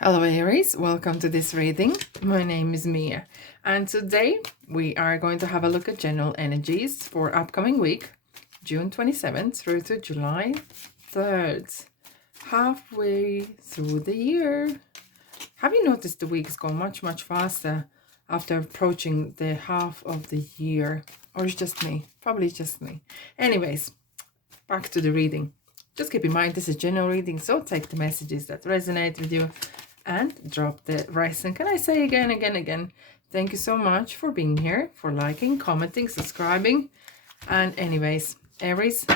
Hello Aries, welcome to this reading. My name is Mia and today we are going to have a look at general energies for upcoming week, June 27th through to July 3rd, halfway through the year. Have you noticed the weeks go much faster after approaching the half of the year? Or it's just me? Probably just me. Anyways, back to the reading. Just keep in mind this is general reading, so take the messages that resonate with you and drop the rest. And can I say again, thank you so much for being here, for liking, commenting, subscribing. And anyways, Aries,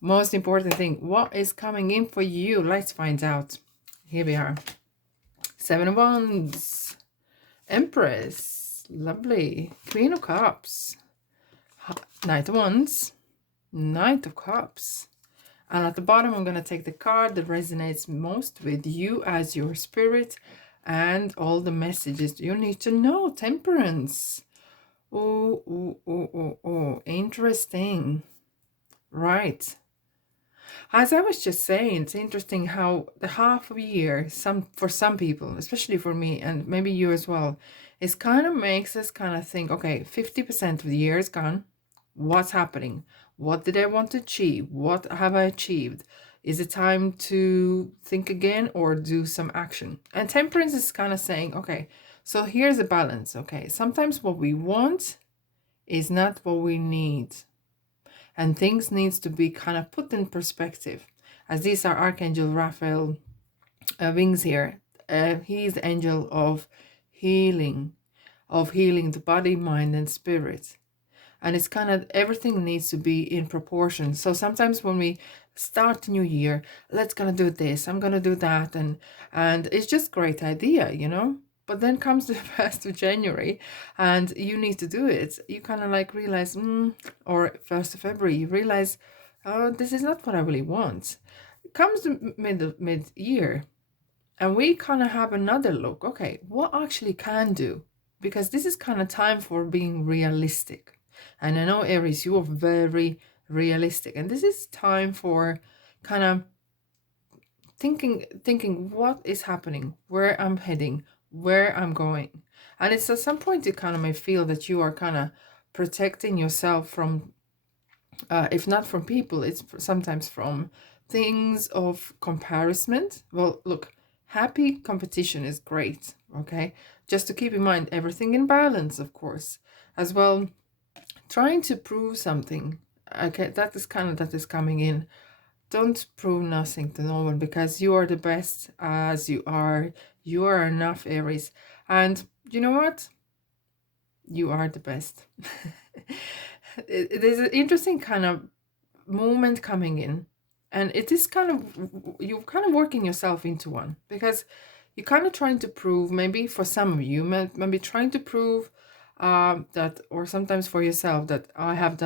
most important thing, what is coming in for you? Let's find out. Here we are. Seven of Wands, Empress, lovely, Queen of Cups, Knight of Wands, Knight of Cups. And at the bottom, I'm going to take the card that resonates most with you as your spirit and all the messages you need to know. Temperance. Oh, interesting. Right. As I was just saying, it's interesting how the half of a year, for some people, especially for me, and maybe you as well, is kind of makes us kind of think, okay, 50% of the year is gone. What's happening? What did I want to achieve? What have I achieved? Is it time to think again or do some action? And temperance is kind of saying, okay, so here's a balance. Okay, sometimes what we want is not what we need. And things needs to be kind of put in perspective. As these are Archangel Raphael wings here. He's the angel of healing the body, mind, and spirit. And it's kind of everything needs to be in proportion. So sometimes when we start the new year, let's gonna do this, I'm gonna do that, and it's just great idea, you know. But then comes the 1st of January and you need to do it. You kind of like realize, or 1st of February, you realize, oh, this is not what I really want. It comes to mid-year and we kind of have another look. Okay, what actually can do? Because this is kind of time for being realistic. And I know Aries, you are very realistic. And this is time for kind of thinking what is happening, where I'm heading, where I'm going. And it's at some point you kind of may feel that you are kind of protecting yourself from, if not from people, it's sometimes from things of comparison. Well, look, happy competition is great, okay? Just to keep in mind everything in balance, of course, as well. Trying to prove something, okay, that is coming in. Don't prove nothing to no one because you are the best as you are. You are enough, Aries. And you know what? You are the best. There's an interesting kind of moment coming in. And it is kind of, you're kind of working yourself into one because you're kind of trying to prove, maybe for some of you, maybe trying to prove that, or sometimes for yourself, that I have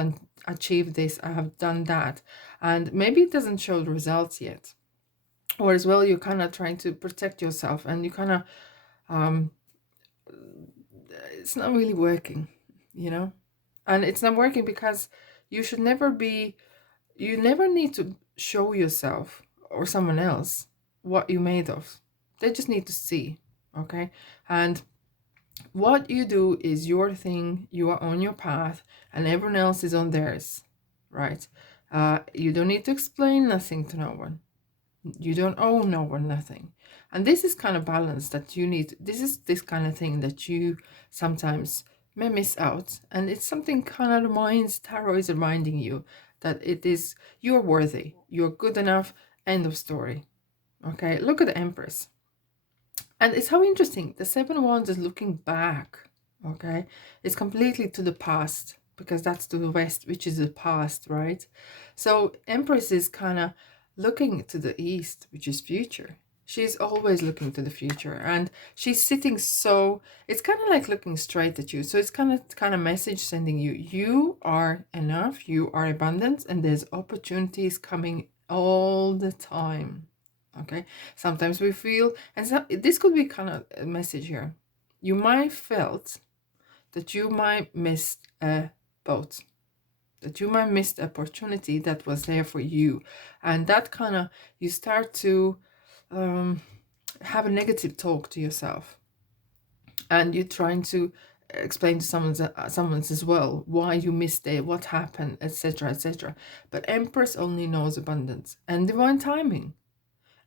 achieved this, I have done that. And maybe it doesn't show the results yet. Or as well, you're kind of trying to protect yourself and you kind of, it's not really working, you know? And it's not working because you should never be, you never need to show yourself or someone else what you're made of. They just need to see, okay? And what you do is your thing, you are on your path, and everyone else is on theirs, right? You don't need to explain nothing to no one. You don't owe no one nothing. And this is kind of balance that you need. This is this kind of thing that you sometimes may miss out. And it's something kind of reminds, tarot is reminding you that it is, you're worthy, you're good enough, end of story. Okay, look at the Empress. And it's how interesting. The Seven of Wands is looking back. Okay, it's completely to the past because that's to the west, which is the past, right? So Empress is kind of looking to the east, which is future. She's always looking to the future, and she's sitting, so it's kind of like looking straight at you. So it's kind of message sending you, you are enough, you are abundant, and there's opportunities coming all the time. Okay, sometimes we feel, and so this could be kind of a message here, you might felt that you might miss a boat, that you might miss the opportunity that was there for you. And that kind of, you start to have a negative talk to yourself, and you're trying to explain to someone's as well why you missed it, what happened, etc., etc. But Empress only knows abundance and divine timing,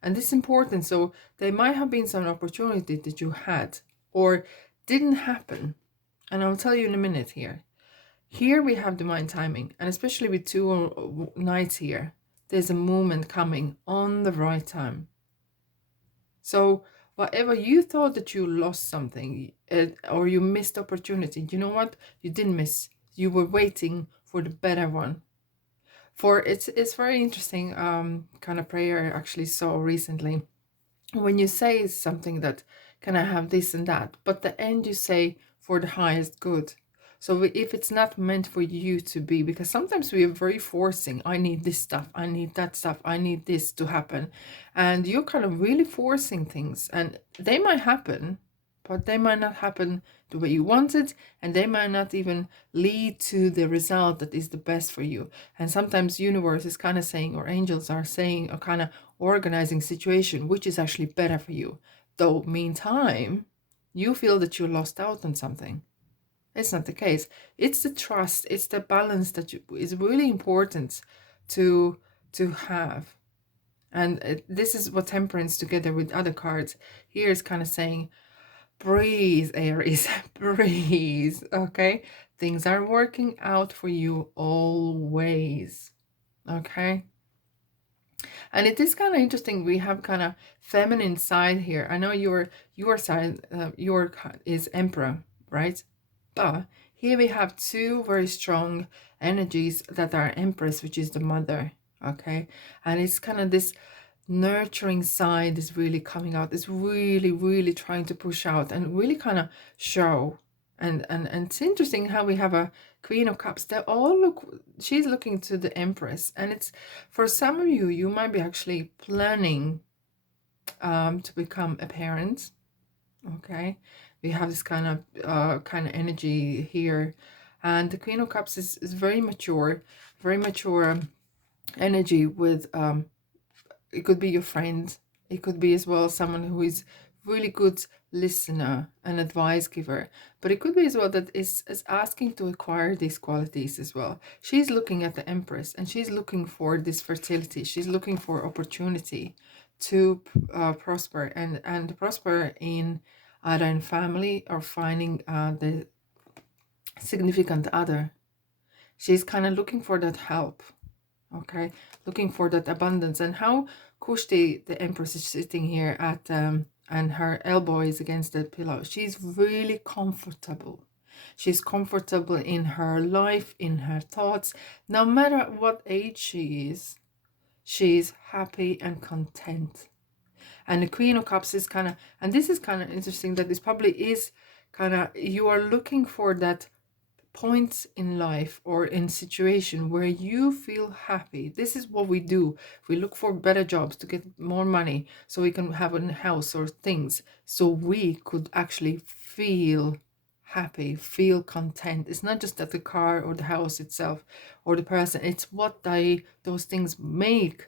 and this is important. So there might have been some opportunity that you had or didn't happen, and I'll tell you in a minute here. Here we have divine timing, and especially with two nights here, there's a movement coming on the right time. So whatever you thought that you lost something, or you missed opportunity, you know what? You didn't miss. You were waiting for the better one. For it's very interesting kind of prayer I actually saw recently. When you say something that, can I have this and that, but the end you say for the highest good. So if it's not meant for you to be, because sometimes we are very forcing, I need this stuff, I need that stuff, I need this to happen, and you're kind of really forcing things, and they might happen, but they might not happen the way you wanted, and they might not even lead to the result that is the best for you. And sometimes universe is kind of saying, or angels are saying, or kind of organizing situation which is actually better for you, though meantime you feel that you lost out on something. It's not the case. It's the trust, it's the balance that is really important to have. And this is what temperance together with other cards here is kind of saying, breathe, Aries. Breathe. Okay, things are working out for you always. Okay, and it is kind of interesting. We have kind of feminine side here. I know your side, is Emperor, right? But here we have two very strong energies that are Empress, which is the mother. Okay, and it's kind of this nurturing side is really coming out. It's really, really trying to push out and really kind of show. And it's interesting how we have a Queen of Cups. They all look, she's looking to the Empress, and it's, for some of you, you might be actually planning to become a parent. Okay, we have this kind of energy here, and the Queen of Cups is very mature, very mature energy with it could be your friend. It could be as well someone who is really good listener and advice giver. But it could be as well that is asking to acquire these qualities as well. She's looking at the Empress, and she's looking for this fertility. She's looking for opportunity to prosper and prosper in either in family or finding the significant other. She's kind of looking for that help. Okay, looking for that abundance. And how Kushti, the Empress, is sitting here at and her elbow is against the pillow. She's really comfortable. She's comfortable in her life, in her thoughts. No matter what age she is, she's happy and content. And the Queen of Cups is kind of, and this is kind of interesting, that this probably is kind of, you are looking for that points in life or in situation where you feel happy. This is what we do. We look for better jobs to get more money so we can have a house or things, so we could actually feel happy, feel content. It's not just that the car or the house itself or the person, it's what those things make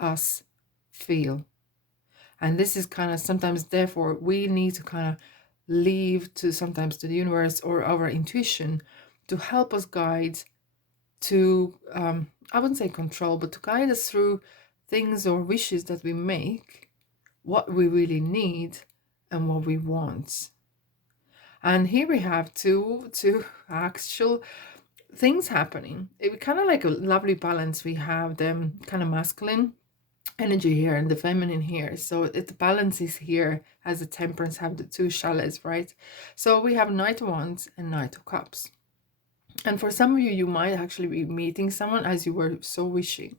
us feel. And this is kind of sometimes, therefore, we need to kind of leave to sometimes to the universe or our intuition to help us guide, to I wouldn't say control, but to guide us through things or wishes that we make, what we really need and what we want. And here we have two actual things happening. It kind of like a lovely balance. We have the kind of masculine energy here and the feminine here, so the balance is here, as the Temperance have the two chalets, right? So we have Knight of Wands and Knight of Cups. And for some of you, you might actually be meeting someone as you were so wishing,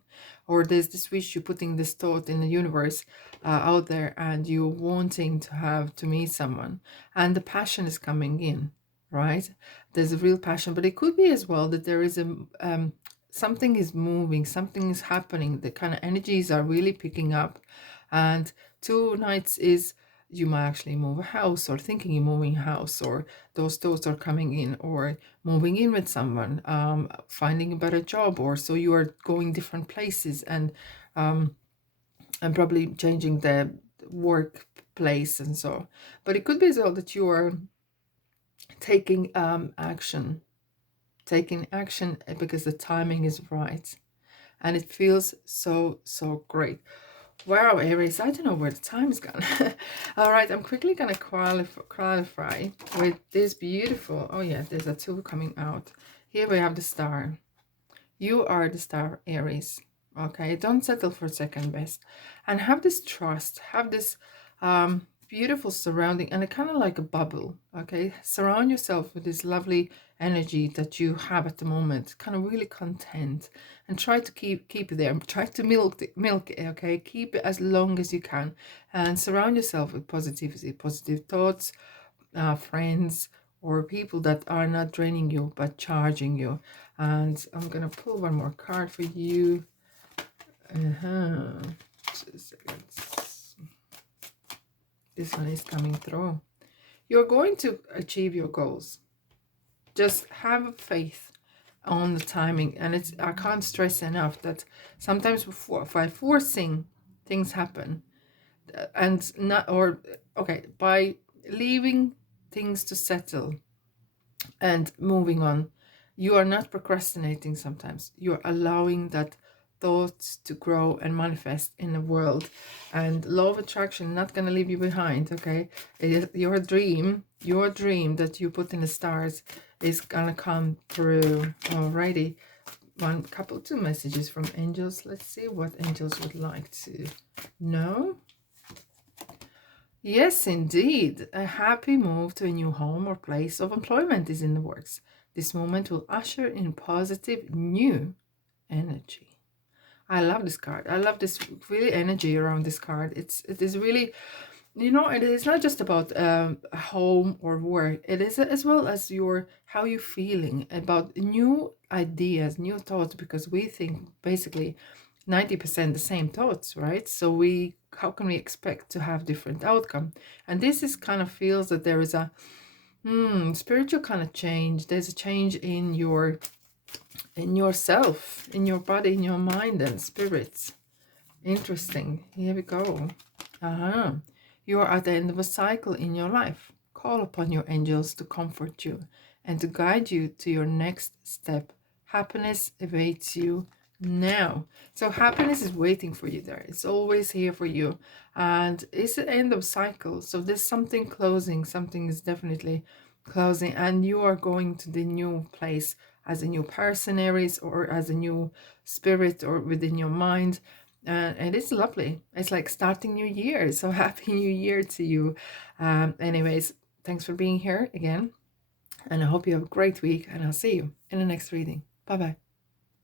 or there's this wish, you're putting this thought in the universe out there, and you're wanting to meet someone, and the passion is coming in, right? There's a real passion, but it could be as well that there is a something is moving, something is happening. The kind of energies are really picking up, and two Knights is, you might actually move a house, or thinking you're moving a house, or those thoughts are coming in, or moving in with someone, finding a better job, or so you are going different places, and probably changing the workplace and so. But it could be as well that you are taking action because the timing is right, and it feels so great. Wow, Aries, I don't know where the time is gone. All right, I'm quickly going to qualify with this beautiful, oh yeah, there's a two coming out. Here we have the star. You are the star, Aries. Okay, don't settle for second best. And have this trust, have this beautiful surrounding, and a kind of like a bubble. Okay, surround yourself with this lovely energy that you have at the moment, kind of really content, and try to keep it there. Try to milk it, okay? Keep it as long as you can, and surround yourself with positivity, positive thoughts, friends, or people that are not draining you but charging you. And I'm gonna pull one more card for you. 2 seconds. This one is coming through. You're going to achieve your goals. Just have faith on the timing. And it's, I can't stress enough that sometimes by forcing things happen, and not, or okay, by leaving things to settle and moving on, you are not procrastinating. Sometimes you're allowing that thoughts to grow and manifest in the world, and law of attraction not going to leave you behind. Okay, it is your dream that you put in the stars is gonna come through. Alrighty, two messages from angels. Let's see what angels would like to know. Yes, indeed. A happy move to a new home or place of employment is in the works. This moment will usher in positive new energy. I love this card. I love this really energy around this card. It is really, you know, it is not just about home or work. It is as well as your how you feeling about new ideas, new thoughts, because we think basically 90% the same thoughts, right? So how can we expect to have different outcome? And this is kind of feels that there is a spiritual kind of change. There's a change in yourself, in your body, in your mind and spirits. Interesting. Here we go. You are at the end of a cycle in your life. Call upon your angels to comfort you and to guide you to your next step. Happiness awaits you now. So happiness is waiting for you there. It's always here for you. And it's the end of cycle. So there's something closing. Something is definitely closing. And you are going to the new place as a new person, Aries, or as a new spirit, or within your mind. And it's lovely. It's like starting new year. So happy new year to you. Anyways, thanks for being here again. And I hope you have a great week. And I'll see you in the next reading. Bye-bye.